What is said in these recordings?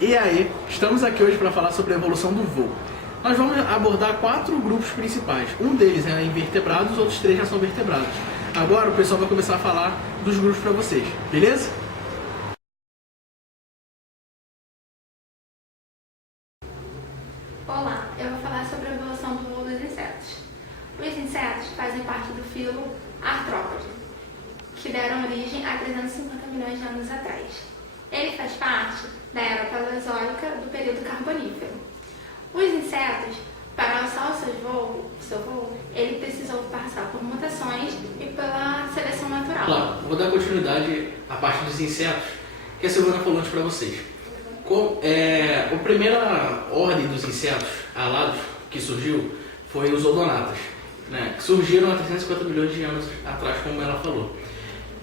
E aí, estamos aqui hoje para falar sobre a evolução do voo. Nós vamos abordar 4 grupos principais. Um deles é invertebrados, os outros 3 já são vertebrados. Agora o pessoal vai começar a falar dos grupos para vocês, beleza? Olá, eu vou falar sobre a evolução do voo dos insetos. Os insetos fazem parte do filo Artrópode, que deram origem a 350 milhões de anos atrás. Ele faz parte da era paleozoica do período carbonífero. Os insetos, para alçar o seu voo, ele precisou passar por mutações e pela seleção natural. Olá, vou dar continuidade à parte dos insetos, que a Silvana falou antes para vocês. A primeira ordem dos insetos alados que surgiu foi os odonatas, né, que surgiram há 350 milhões de anos atrás, como ela falou.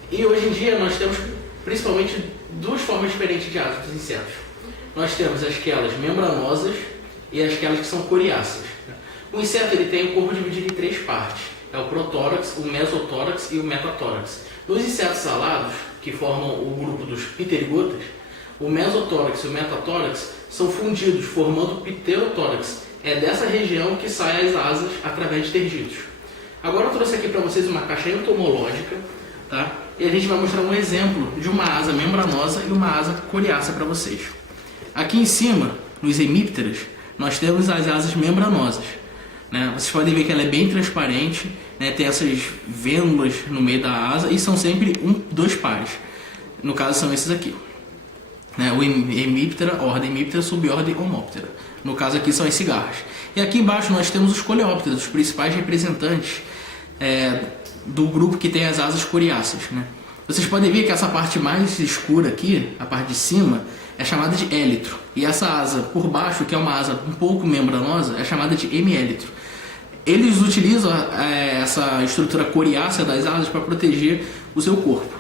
E hoje em dia nós temos principalmente 2 formas diferentes de asas dos insetos. Nós temos aquelas membranosas e aquelas que são coriáceas. O inseto ele tem o corpo dividido em 3 partes. É o protórax, o mesotórax e o metatórax. Nos insetos alados, que formam o grupo dos pterigotas, o mesotórax e o metatórax são fundidos, formando o pterotórax. É dessa região que saem as asas através de tergitos. Agora eu trouxe aqui para vocês uma caixa entomológica, tá? E a gente vai mostrar um exemplo de uma asa membranosa e uma asa coriácea para vocês. Aqui em cima, nos hemípteras, nós temos as asas membranosas, né? Vocês podem ver que ela é bem transparente, né? Tem essas vênulas no meio da asa e são sempre 2 pares. No caso são esses aqui, né? O hemíptera, ordem hemíptera, subordem homóptera. No caso aqui são as cigarras. E aqui embaixo nós temos os coleópteros, os principais representantes do grupo que tem as asas coriáceas, né? Vocês podem ver que essa parte mais escura aqui, a parte de cima, é chamada de élitro. E essa asa por baixo, que é uma asa um pouco membranosa, é chamada de hemiélitro. Eles utilizam essa estrutura coriácea das asas para proteger o seu corpo.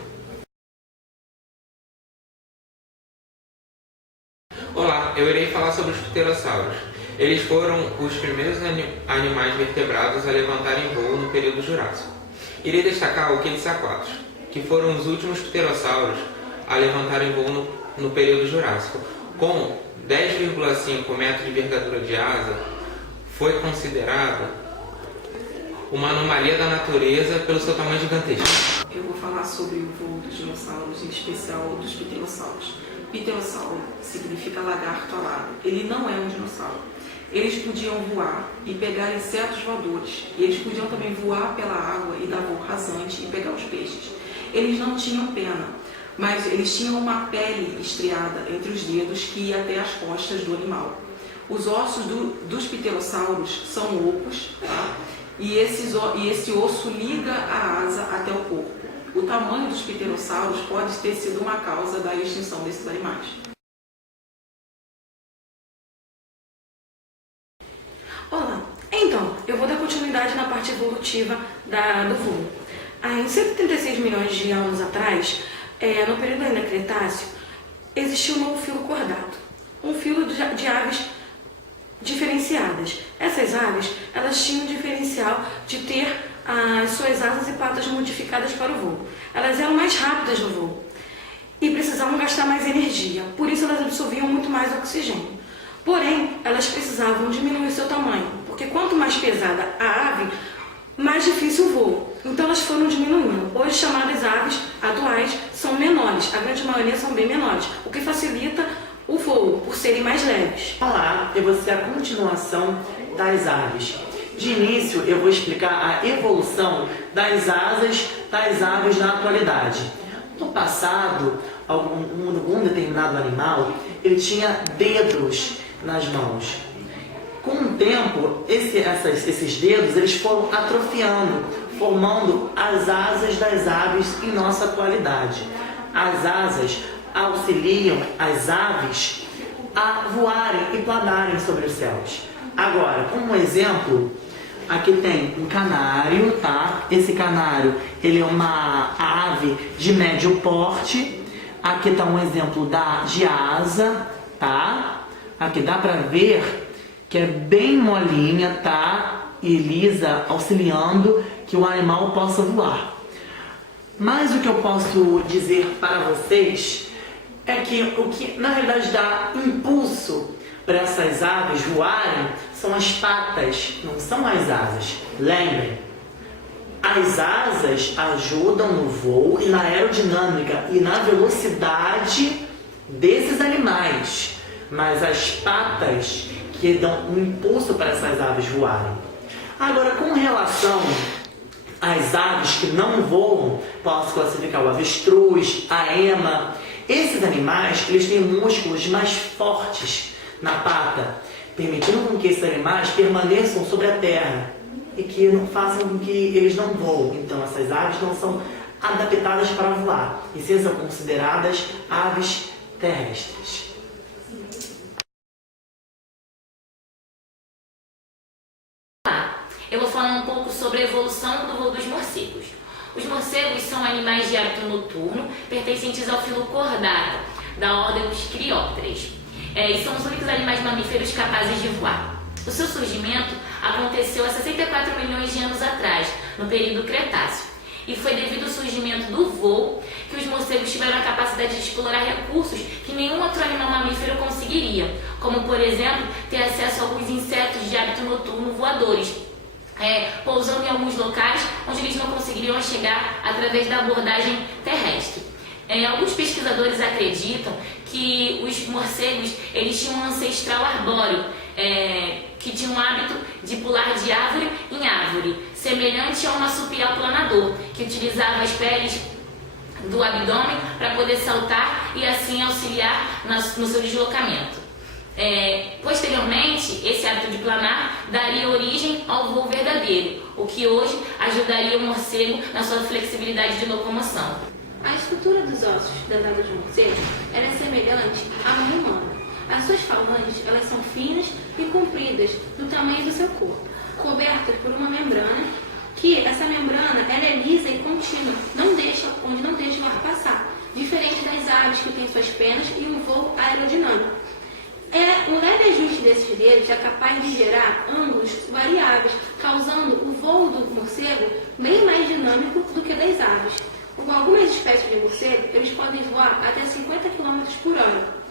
Olá, eu irei falar sobre os pterossauros. Eles foram os primeiros animais vertebrados a levantarem voo no período Jurássico. Irei destacar o Quetzalcoatl, que foram os últimos pterossauros a levantarem voo no período Jurássico. Com 10,5 metros de envergadura de asa, foi considerado uma anomalia da natureza pelo seu tamanho gigantesco. Eu vou falar sobre o voo dos dinossauros, em especial dos pterossauros. Pterossauro significa lagarto alado. Ele não é um dinossauro. Eles podiam voar e pegar insetos voadores. E eles podiam também voar pela água e dar voo rasante e pegar os peixes. Eles não tinham pena, mas eles tinham uma pele estriada entre os dedos que ia até as costas do animal. Os ossos dos pterossauros são ocos, tá? E esse osso liga a asa até o corpo. O tamanho dos pterossauros pode ter sido uma causa da extinção desses animais. Olá, então, eu vou dar continuidade na parte evolutiva do voo. Em 136 milhões de anos atrás, no período ainda Cretáceo, existiu um novo filo cordato, um filo de aves diferenciadas. Essas aves, elas tinham o diferencial de ter as suas asas e patas modificadas para o voo. Elas eram mais rápidas no voo e precisavam gastar mais energia, por isso elas absorviam muito mais oxigênio. Porém, elas precisavam diminuir seu tamanho, porque quanto mais pesada a ave, mais difícil o voo. Então elas foram diminuindo. Hoje chamadas aves atuais são menores, a grande maioria são bem menores, o que facilita o voo, por serem mais leves. Olá, eu vou ser a continuação das aves. De início, eu vou explicar a evolução das asas das aves na atualidade. No passado, um determinado animal, ele tinha dedos nas mãos. Com o tempo, esses dedos eles foram atrofiando, formando as asas das aves em nossa atualidade. As asas auxiliam as aves a voarem e planarem sobre os céus. Agora, como exemplo, aqui tem um canário, tá? Esse canário, ele é uma ave de médio porte. Aqui está um exemplo de asa, tá? Aqui dá para ver que é bem molinha, tá? E lisa, auxiliando que o animal possa voar. Mas o que eu posso dizer para vocês é que o que na realidade dá impulso para essas aves voarem são as patas, não são as asas. Lembrem, as asas ajudam no voo e na aerodinâmica e na velocidade desses animais, mas as patas que dão um impulso para essas aves voarem. Agora, com relação às aves que não voam, posso classificar o avestruz, a ema. Esses animais, eles têm músculos mais fortes na pata, permitindo com que esses animais permaneçam sobre a terra e que não façam com que eles não voem. Então, essas aves não são adaptadas para voar, e sim são consideradas aves terrestres. Eu vou falar um pouco sobre a evolução do voo dos morcegos. Os morcegos são animais de hábito noturno, pertencentes ao filo Chordata, da ordem dos Criópteres, e são os únicos animais mamíferos capazes de voar. O seu surgimento aconteceu há 64 milhões de anos atrás, no período Cretáceo, e foi devido ao surgimento do voo que os morcegos tiveram a capacidade de explorar recursos que nenhum outro animal mamífero conseguiria, como, por exemplo, ter acesso a alguns insetos de hábito noturno voadores, pousando em alguns locais onde eles não conseguiriam chegar através da abordagem terrestre. Alguns pesquisadores acreditam que os morcegos eles tinham um ancestral arbóreo, que tinha um hábito de pular de árvore em árvore, semelhante a um marsupial planador, que utilizava as peles do abdômen para poder saltar e assim auxiliar no seu deslocamento. Posteriormente, esse hábito de planar daria origem ao voo verdadeiro, o que hoje ajudaria o morcego na sua flexibilidade de locomoção. A estrutura dos ossos das asas de morcego era semelhante à mão humana. As suas falanges elas são finas e compridas, do tamanho do seu corpo, cobertas por uma membrana, que essa membrana ela é lisa e contínua, onde não deixa o ar passar, diferente das aves que têm suas penas e um voo aerodinâmico. O leve ajuste desses dedos é capaz de gerar ângulos variáveis, causando o voo do morcego bem mais dinâmico do que das aves. Com algumas espécies de morcego, eles podem voar até 50 km por hora.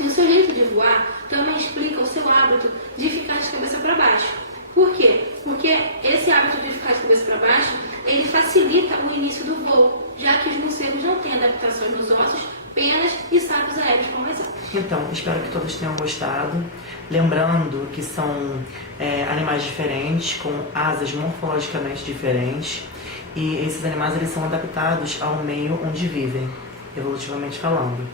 O seu jeito de voar também explica o seu hábito de ficar de cabeça para baixo. Por quê? Porque esse hábito de ficar de cabeça para baixo, ele facilita o início do voo, já que os morcegos não têm adaptações nos ossos, penas e sacos aéreos como as aves. Então, espero que todos tenham gostado. Lembrando que são animais diferentes, com asas morfologicamente diferentes. E esses animais eles são adaptados ao meio onde vivem, evolutivamente falando.